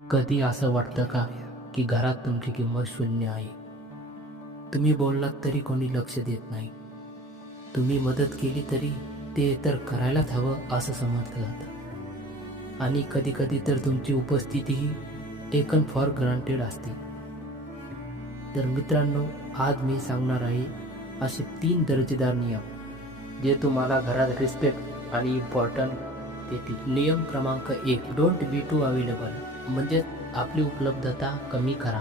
कधी असं वाटतं का की घरात तुमची किंमत शून्य आहे? तुम्ही बोललात तरी कोणी लक्ष देत नाही. तुम्ही मदत केली तरी ते तर करायलाच हवं असं समजलं जातं. आणि कधी कधी तर तुमची उपस्थितीही टेकन फॉर ग्रांटेड असते. तर मित्रांनो, आज मी सांगणार आहे असे 3 दर्जेदार नियम जे तुम्हाला घरात रिस्पेक्ट आणि इम्पॉर्टंट देतील. नियम क्रमांक 1, डोंट बी टू अवेलेबल. म्हणजे आपली उपलब्धता कमी करा.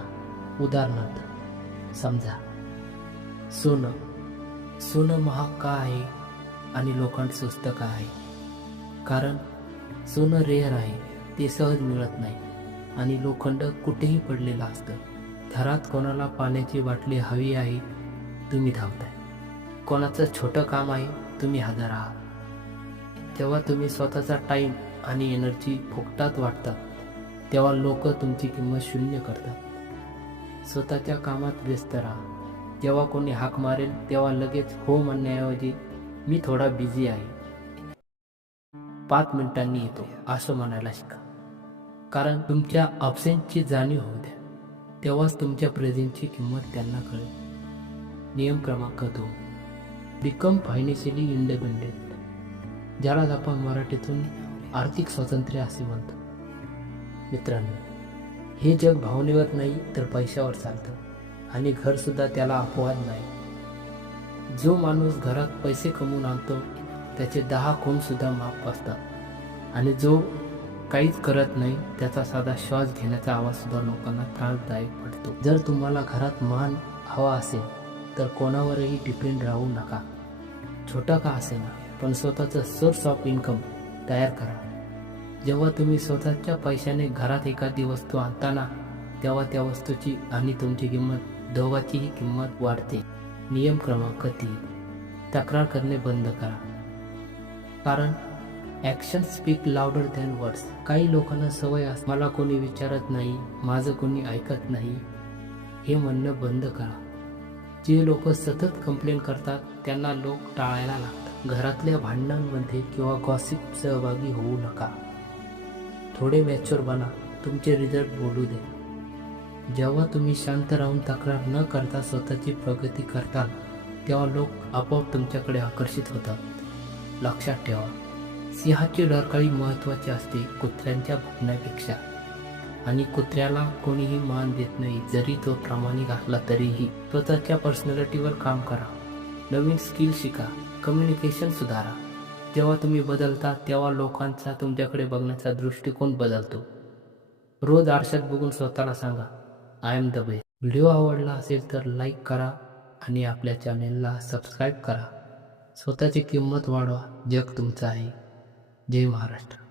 उदाहरणार्थ समजा, सोनं महाग का आहे आणि लोखंड स्वस्त का आहे? कारण सोनं रेअर आहे, ते सहज मिळत नाही, आणि लोखंड कुठेही पडलेलं असतं. घरात कोणाला पाण्याची बाटली हवी आहे, तुम्ही धावताय. कोणाचं छोटं काम आहे, तुम्ही हजर आहात. तेव्हा तुम्ही स्वतःचा टाईम आणि एनर्जी फुकटात वाटतात, तेव्हा लोक तुमची किंमत शून्य करतात. स्वतःच्या कामात व्यस्त राहा. जेव्हा कोणी हाक मारेल तेव्हा लगेच हो म्हणण्याऐवजी मी थोडा बिझी आहे, 5 मिनिटांनी येतो असं म्हणायला शिका. कारण तुमच्या अब्सेंटची जाणीव होऊ द्या, तेव्हाच तुमच्या प्रेझेंटची किंमत त्यांना कळेल. नियम क्रमांक 2, बिकम फायनान्शियली इंडिपेंडेंट. ज्यालाच आपण मराठीतून आर्थिक स्वातंत्र्य असे म्हणतो. मित्रांनो, हे जग भावनेवर नाही तर पैशावर चालतं, आणि घरसुद्धा त्याला अपवाद नाही. जो माणूस घरात पैसे कमवून आणतो त्याचे 10 खूनसुद्धा माफ असतात, आणि जो काहीच करत नाही त्याचा साधा श्वास घेण्याचा आवाजसुद्धा लोकांना त्रासदायक पडतो. जर तुम्हाला घरात मान हवा असेल तर कोणावरही डिपेंड राहू नका. छोटा का असेना, पण स्वतःचं सोर्स ऑफ इन्कम तयार करा. जेव्हा तुम्ही स्वतःच्या पैशाने घरात एखादी वस्तू आणताना, तेव्हा त्या वस्तूची आणि तुमची किंमत, दोघांचीही किंमत वाढते. नियम क्रमांक 3, तक्रार करणे बंद करा. कारण action speak louder than words. काही लोकांना सवय असते, मला कोणी विचारत नाही, माझं कोणी ऐकत नाही, हे म्हणणं बंद करा. जे लोक सतत कंप्लेंट करतात त्यांना लोक टाळायला लागतात. घरातल्या भांडणांमध्ये किंवा गॉसिप सहभागी होऊ नका. थोडे मॅच्युअर बना, तुमचे रिझल्ट बोलू दे. जेव्हा तुम्ही शांत राहून तक्रार न करता स्वतःची प्रगती करताल, तेव्हा लोक आपोआप तुमच्याकडे आकर्षित होतात. लक्षात ठेवा, सिंहाची डरकाळी महत्त्वाची असते कुत्र्यांच्या भुकण्यापेक्षा. आणि कुत्र्याला कोणीही मान देत नाही, जरी तो प्रामाणिक असला तरीही. स्वतःच्या पर्सनॅलिटीवर काम करा, नवीन स्किल शिका, कम्युनिकेशन सुधारा. जेव्हा तुम्ही बदलता तेव्हा लोकांचा तुमच्याकडे बघण्याचा दृष्टिकोन बदलतो. रोज आरशात बघून स्वतःला सांगा, I am the best. Video आवडला असेल तर लाईक करा आणि आपल्या चॅनेलला सबस्क्राईब करा. स्वतःची किंमत वाढवा, जग तुमचं आहे. जय महाराष्ट्र.